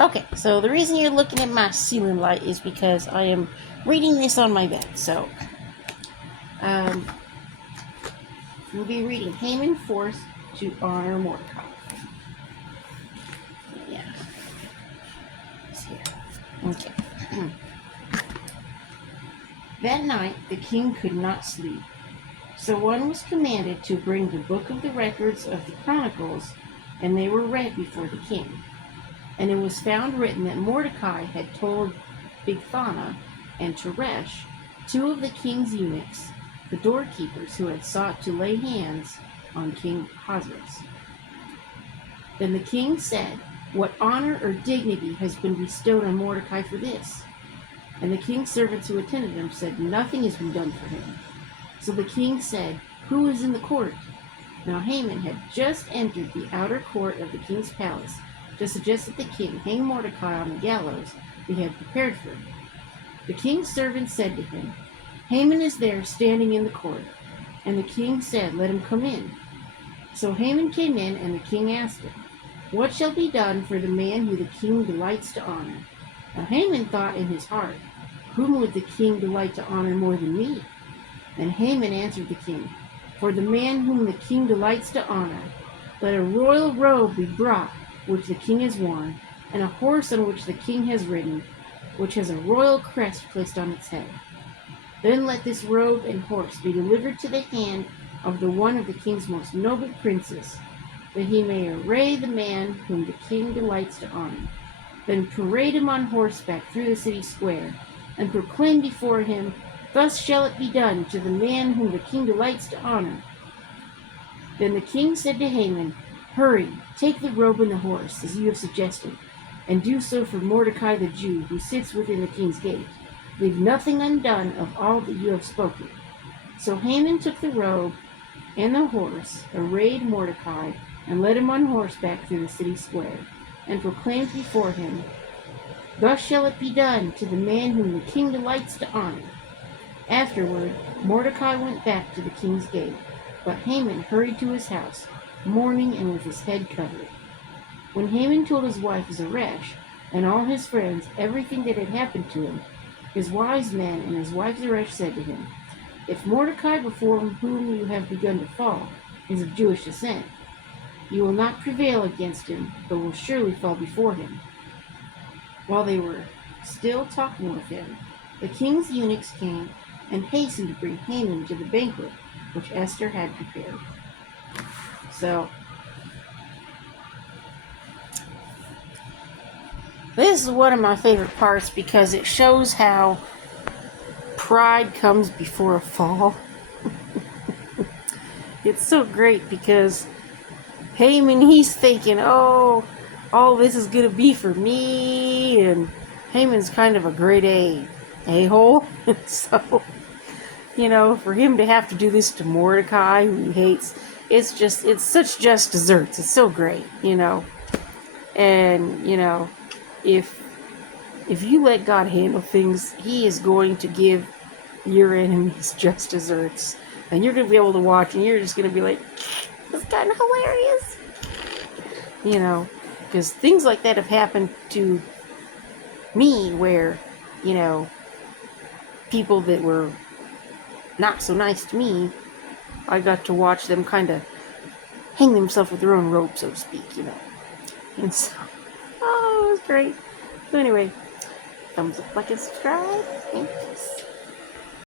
Okay, so the reason you're looking at my ceiling light is because I am reading this on my bed. So, we'll be reading Haman forced to honor Mordecai. Yeah. It's here. Okay. That night the king could not sleep. So one was commanded to bring the book of the records of the Chronicles, and they were read before the king. And it was found written that Mordecai had told Bigthana and Teresh, two of the king's eunuchs, the doorkeepers who had sought to lay hands on King Ahasuerus. Then the king said, "What honor or dignity has been bestowed on Mordecai for this?" And the king's servants who attended him said, "Nothing has been done for him." So the king said, "Who is in the court?" Now Haman had just entered the outer court of the king's palace to suggest that the king hang Mordecai on the gallows he had prepared for him. The king's servant said to him, "Haman is there standing in the court." And the king said, "Let him come in." So Haman came in, and the king asked him, "What shall be done for the man who the king delights to honor?" Now Haman thought in his heart, "Whom would the king delight to honor more than me?" And Haman answered the king, "For the man whom the king delights to honor, let a royal robe be brought, which the king has worn, and a horse on which the king has ridden, which has a royal crest placed on its head. Then let this robe and horse be delivered to the hand of the one of the king's most noble princes, that he may array the man whom the king delights to honor. Then parade him on horseback through the city square, and proclaim before him, 'Thus shall it be done to the man whom the king delights to honor.'" Then the king said to Haman, "Hurry, take the robe and the horse, as you have suggested, and do so for Mordecai the Jew, who sits within the king's gate. Leave nothing undone of all that you have spoken." So Haman took the robe and the horse, arrayed Mordecai, and led him on horseback through the city square, and proclaimed before him, "Thus shall it be done to the man whom the king delights to honor." Afterward, Mordecai went back to the king's gate, but Haman hurried to his house, mourning and with his head covered. When Haman told his wife Zeresh and all his friends everything that had happened to him, his wise men and his wife Zeresh said to him, "If Mordecai before whom you have begun to fall is of Jewish descent, you will not prevail against him, but will surely fall before him." While they were still talking with him, the king's eunuchs came and hastened to bring Haman to the banquet which Esther had prepared. So, this is one of my favorite parts because it shows how pride comes before a fall. It's so great because Haman, he's thinking, "Oh, all this is going to be for me," and Haman's kind of a grade A-hole. So, for him to have to do this to Mordecai, who he hates, it's such just desserts. It's so great, And, if you let God handle things, he is going to give your enemies just desserts. And you're going to be able to watch, and you're just going to be like, "It's kind of hilarious." Because things like that have happened to me where, people that were not so nice to me, I got to watch them kind of hang themselves with their own rope, so to speak, And so, it was great. So anyway, thumbs up, like, and subscribe. Thanks.